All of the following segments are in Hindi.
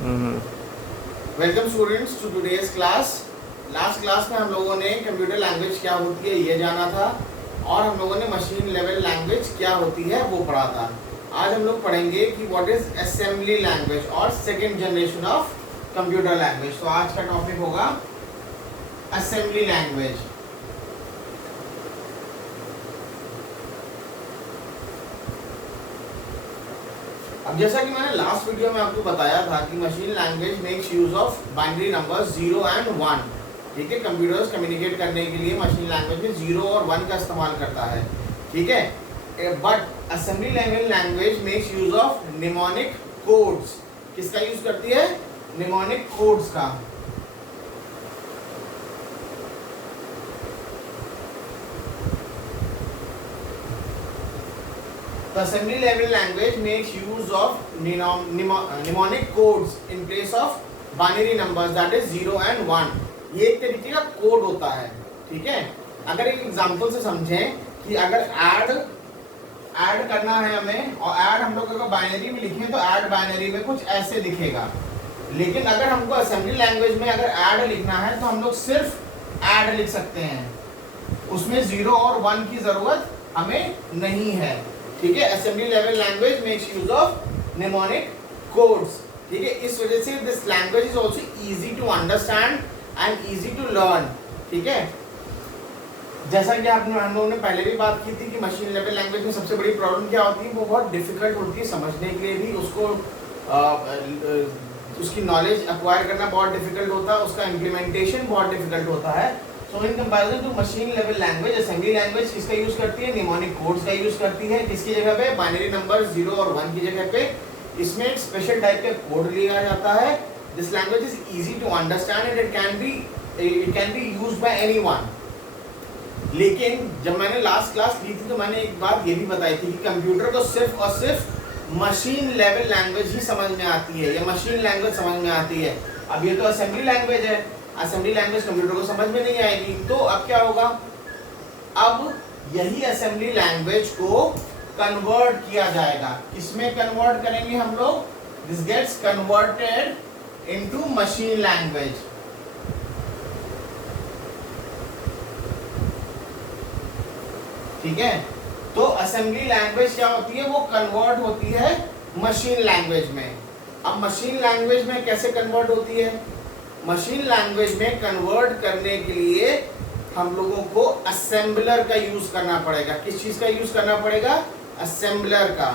Welcome students to today's class. Last class में हम लोगों ने कंप्यूटर लैंग्वेज क्या होती है ये जाना था और हम लोगों ने मशीन लेवल लैंग्वेज क्या होती है वो पढ़ा था। आज हम लोग पढ़ेंगे कि व्हाट इज असेंबली लैंग्वेज और second generation of computer language. तो आज का टॉपिक होगा असेंबली लैंग्वेज। अब जैसा कि मैंने लास्ट वीडियो में आपको बताया था कि machine language makes use of binary numbers 0 and 1। ठीक है, कंप्यूटर्स कम्युनिकेट करने के लिए मशीन लैंग्वेज में 0 और 1 का इस्तेमाल करता है। ठीक है, but assembly level language makes use of mnemonic codes. किसका यूज करती है? निमोनिक कोड्स का। The assembly level language makes use of mnemonic codes in place of binary numbers, that is 0 and 1। ये एक तरीके का कोड होता है। ठीक है, अगर एक एग्जांपल से समझें कि अगर ऐड करना है हमें और ऐड हम लोग अगर बाइनरी में लिखें तो ऐड बाइनरी में कुछ ऐसे दिखेगा, लेकिन अगर हमको असेंबली लैंग्वेज में अगर ऐड लिखना है तो हम लोग सिर्फ ऐड लिख सकते हैं, उसमें 0 और 1 की जरूरत हमें नहीं है। ठीक है, assembly level language makes use of mnemonic codes. ठीक है, इस वजह से this language is also easy to understand and easy to learn. ठीक है, जैसा कि हम लोगों ने पहले भी बात की थी कि मशीन लेवल लैंग्वेज में सबसे बड़ी प्रॉब्लम क्या होती है, वो बहुत डिफिकल्ट होती है समझने के लिए भी, उसकी नॉलेज एक्वायर करना बहुत डिफिकल्ट होता है, उसका इम्प्लीमेंटेशन बहुत डिफिकल्ट होता है। So in comparison to machine level language, assembly language किसका यूज करती है? निमोनिक कोड्स का यूज करती है। किसकी जगह पे? बाइनरी नंबर 0 और 1 की जगह पे। इसमें एक स्पेशल टाइप का कोड लिया जाता है। This language is easy to understand and it can be used by anyone. लेकिन जब मैंने लास्ट क्लास ली थी तो मैंने एक बात ये भी बताई थी कि कंप्यूटर को सिर्फ और सिर्फ मशीन लेवल लैंग्वेज ही समझ में आती है या मशीन लैंग्वेज समझ में आती है। अब ये तो असेंबली लैंग्वेज है, असेंबली लैंग्वेज कंप्यूटर को समझ में नहीं आएगी, तो अब क्या होगा? अब यही असेंबली लैंग्वेज को कन्वर्ट किया जाएगा। किसमें कन्वर्ट करेंगे हम लोग? This gets converted into machine language. ठीक है, तो असेंबली लैंग्वेज क्या होती है? वो कन्वर्ट होती है मशीन लैंग्वेज में। अब मशीन लैंग्वेज में कैसे कन्वर्ट होती है? मशीन लैंग्वेज में कन्वर्ट करने के लिए हम लोगों को असेंबलर का यूज करना पड़ेगा। किस चीज का यूज करना पड़ेगा? असेंबलर का।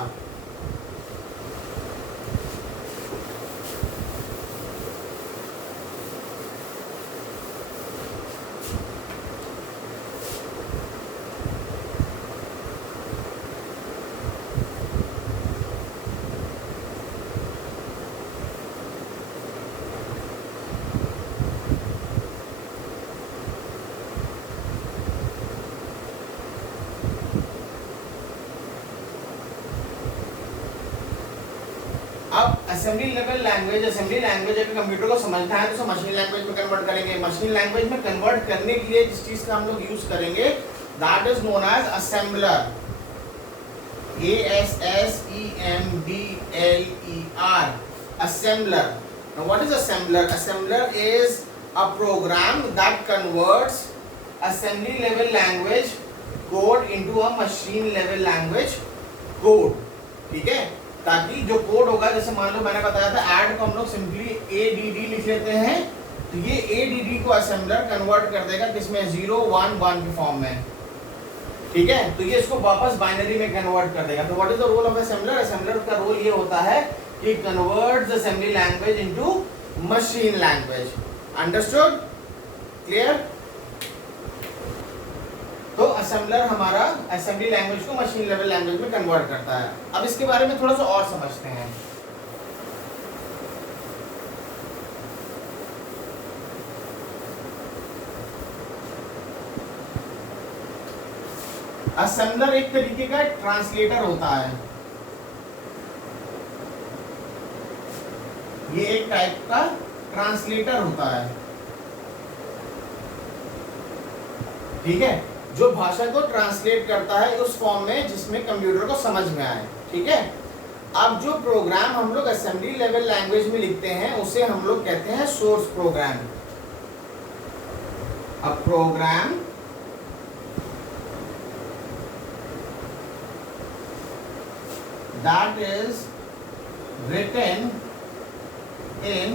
अब assembly level language, assembly language अगर कंप्यूटर को समझना है तो उसे मशीन लैंग्वेज में कन्वर्ट करेंगे। मशीन लैंग्वेज में कन्वर्ट करने के लिए जिस चीज का हम लोग यूज करेंगे that is known as assembler. ASSEMBLER, assembler. Now what is assembler? Assembler is a program that converts assembly level language code into a machine level language code। ठीक है, ताकि जो कोड होगा, जैसे मान लो मैंने बताया था ऐड को हम लोग सिंपली ADD लिख लेते हैं, तो ये ADD को असेंबलर कन्वर्ट कर देगा किसमें? 0 1 1 के फॉर्म में। ठीक है, तो ये इसको वापस बाइनरी में कन्वर्ट कर देगा। तो what is the role of assembler? Assembler का रोल ये होता है कि converts assembly language into machine language. Understood? Clear? तो असेंबलर हमारा असेंबली लैंग्वेज को मशीन लेवल लैंग्वेज में कन्वर्ट करता है। अब इसके बारे में थोड़ा सा और समझते हैं। असेंबलर एक तरीके का ट्रांसलेटर होता है। ये एक टाइप का ट्रांसलेटर होता है। ठीक है, जो भाषा को ट्रांसलेट करता है उस फॉर्म में जिसमें कंप्यूटर को समझ में आए। ठीक है, अब जो प्रोग्राम हम लोग असेंबली लेवल लैंग्वेज में लिखते हैं उसे हम लोग कहते हैं source program. A program that is written in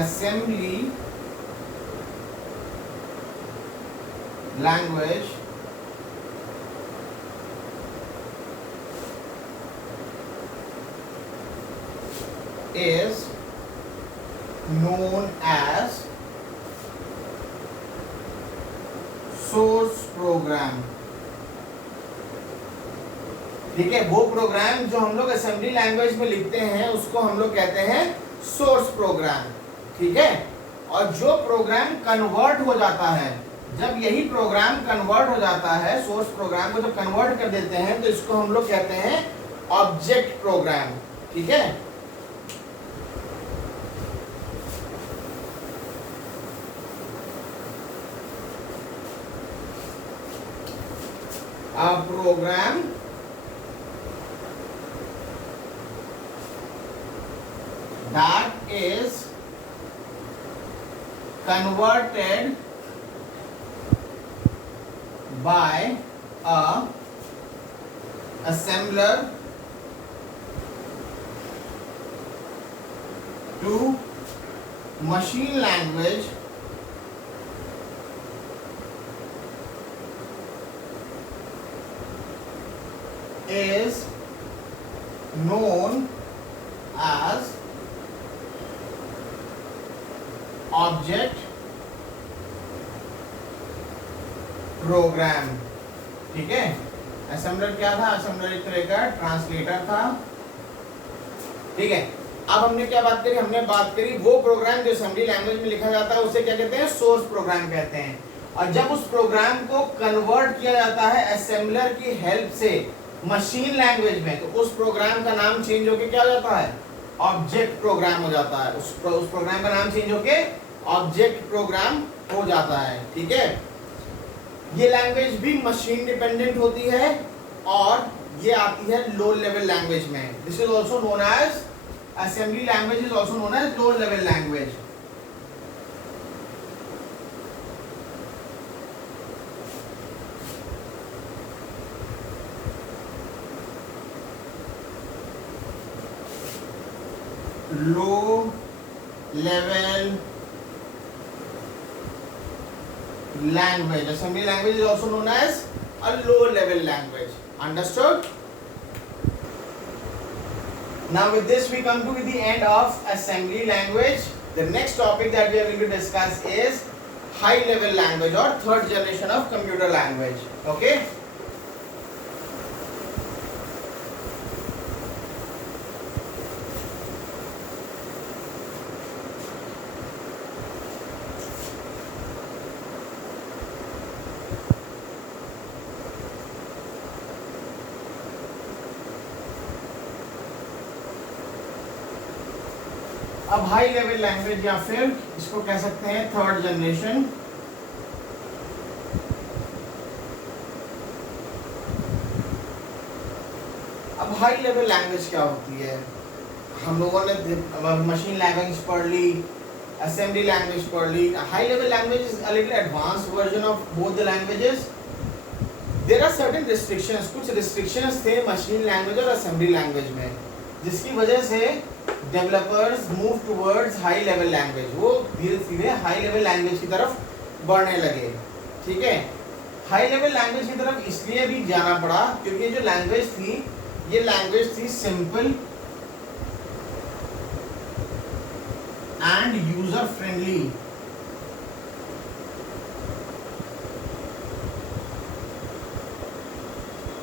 assembly language is known as source program। ठीक है, वो प्रोग्राम जो हम लोग असेंबली लैंग्वेज में लिखते हैं उसको हम लोग कहते हैं सोर्स प्रोग्राम। ठीक है, और जो प्रोग्राम कन्वर्ट हो जाता है, जब यही प्रोग्राम कन्वर्ट हो जाता है, सोर्स प्रोग्राम को जब कन्वर्ट कर देते हैं तो इसको हम लोग कहते हैं ऑब्जेक्ट प्रोग्राम। ठीक है, a program that is converted by a assembler to machine language is known as object program. ठीक है, असेंबलर क्या था? असेंबलर एक तरह का ट्रांसलेटर था। ठीक है, अब हमने क्या बात करी? हमने बात करी वो प्रोग्राम जो असेंबली लैंग्वेज में लिखा जाता है उसे क्या कहते हैं? सोर्स प्रोग्राम कहते हैं। और जब उस प्रोग्राम को कन्वर्ट किया जाता है असेंबलर की हेल्प से मशीन लैंग्वेज में, तो उस प्रोग्राम का नाम चेंज होके क्या हो जाता है? ऑब्जेक्ट प्रोग्राम हो जाता है। उस प्रोग्राम का नाम चेंज होके ऑब्जेक्ट प्रोग्राम हो जाता है। ठीक है, ये लैंग्वेज भी मशीन डिपेंडेंट होती है और ये आती है लो लेवल लैंग्वेज में। This is also known as assembly language, is also known as low level language. Low level language, assembly language is also known as a low level language. Understood? Now with this we come to the end of assembly language. The next topic that we are going to discuss is high level language or third generation of computer language. Okay, अब हाई लेवल लैंग्वेज या फिर इसको कह सकते हैं थर्ड जनरेशन। अब हाई लेवल लैंग्वेज क्या होती है? हम लोगों ने मशीन लैंग्वेज पढ़ ली, असेंबली लैंग्वेज पढ़ ली। High level language is a little advanced version of both the languages. There are certain restrictions, कुछ रिस्ट्रिक्शंस थे मशीन लैंग्वेज और असेंबली लैंग्वेज में, जिसकी वजह से developers move towards high level language. वो धीरे धीरे हाई लेवल लैंग्वेज की तरफ बढ़ने लगे। ठीक है, हाई लेवल लैंग्वेज की तरफ इसलिए भी जाना पड़ा क्योंकि ये जो लैंग्वेज थी, ये लैंग्वेज थी सिंपल एंड यूजर फ्रेंडली।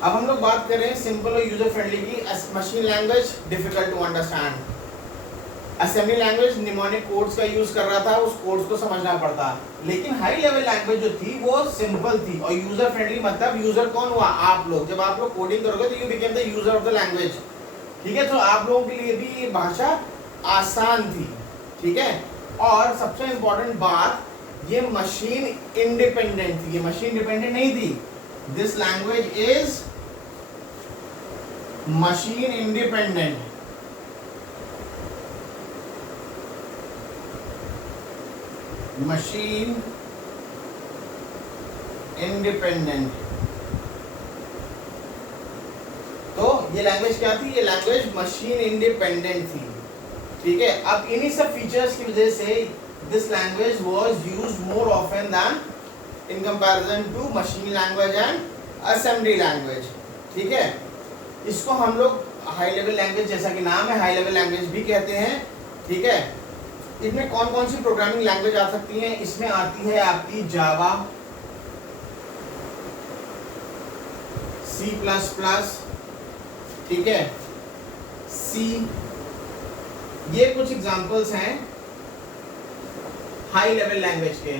अब हम लोग बात कर रहे हैं सिंपल और यूजर फ्रेंडली की। Machine language difficult to understand, assembly language mnemonic codes का यूज कर रहा था, उस कोड्स को समझना पड़ता। लेकिन हाई लेवल लैंग्वेज जो थी वो सिंपल थी और यूजर फ्रेंडली। मतलब यूजर कौन हुआ? आप लोग। जब आप लोग कोडिंग करोगे तो you became the user of the language. ठीक है, तो आप लोगों के लिए भी ये भाषा आसान थी। ठीक है, और सबसे इंपॉर्टेंट बात, ये मशीन इंडिपेंडेंट थी, ये मशीन डिपेंडेंट नहीं थी। This language is machine independent, machine independent. तो ये लैंग्वेज क्या थी? ये लैंग्वेज मशीन इंडिपेंडेंट थी, ठीक है। अब इन्हीं सब फीचर्स की वजह से this language was used more often than in comparison to machine language and assembly language, ठीक है। इसको हम लोग हाई लेवल लैंग्वेज, जैसा कि नाम है, हाई लेवल लैंग्वेज भी कहते हैं, ठीक है। इसमें कौन कौन सी प्रोग्रामिंग लैंग्वेज आ सकती है? इसमें आती है आपकी जावा, C++, ठीक है, सी। ये कुछ एग्जांपल्स हैं हाई लेवल लैंग्वेज के,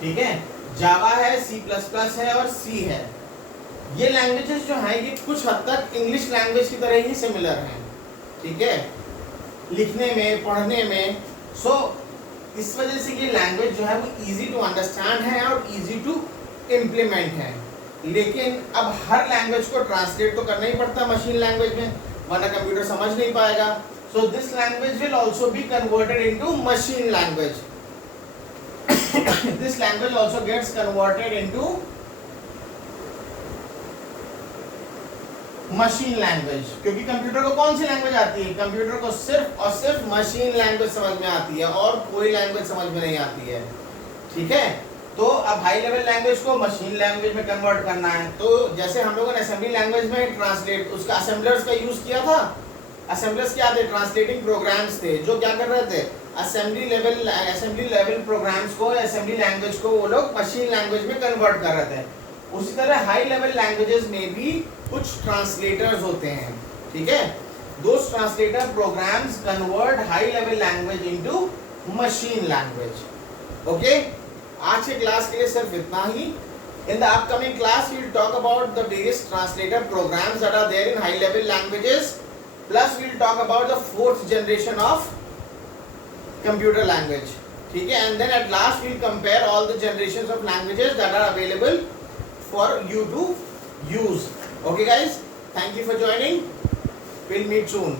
ठीक है। जावा है, C++ है और सी है। ये लैंग्वेजेस जो हैं ये कुछ हद तक इंग्लिश लैंग्वेज की तरह ही सिमिलर हैं, ठीक है, लिखने में, पढ़ने में। सो इस वजह से ये लैंग्वेज जो है वो इजी टू अंडरस्टैंड है और इजी टू इम्प्लीमेंट है। लेकिन अब हर लैंग्वेज को ट्रांसलेट तो करना ही पड़ता है मशीन लैंग्वेज में, वरना कंप्यूटर समझ नहीं पाएगा। So this language will also be converted into machine language. This language also gets converted into machine language, क्योंकि कंप्यूटर को कौन सी लैंग्वेज आती है? कंप्यूटर को सिर्फ और सिर्फ मशीन लैंग्वेज समझ में आती है और कोई लैंग्वेज समझ में नहीं आती है, ठीक है। तो अब हाई लेवल लैंग्वेज को मशीन लैंग्वेज में कन्वर्ट करना है, तो जैसे हम लोगों ने असेंबली लैंग्वेज में ट्रांसलेट, उसका असेंबलर्स का यूज किया था। असेंबलर्स क्या थे? ट्रांसलेटिंग प्रोग्राम्स थे, जो क्या कर रहे थे? असेंबली लेवल प्रोग्राम्स को, असेंबली लैंग्वेज को वो लोग मशीन लैंग्वेज में कन्वर्ट कर रहे थे। उसी तरह हाई लेवल लैंग्वेजेस में भी कुछ ट्रांसलेटर्स होते हैं, ठीक है। Those translator programs convert high level language into machine language. Okay, आज के क्लास के लिए सिर्फ इतना ही। In the upcoming class we will talk about the various translator programs that are there in high level languages, plus we will talk about the fourth generation of computer language, ठीक है। And then at last we will compare all the generations of languages that are available for you to use. Okay guys, thank you for joining. We'll meet soon.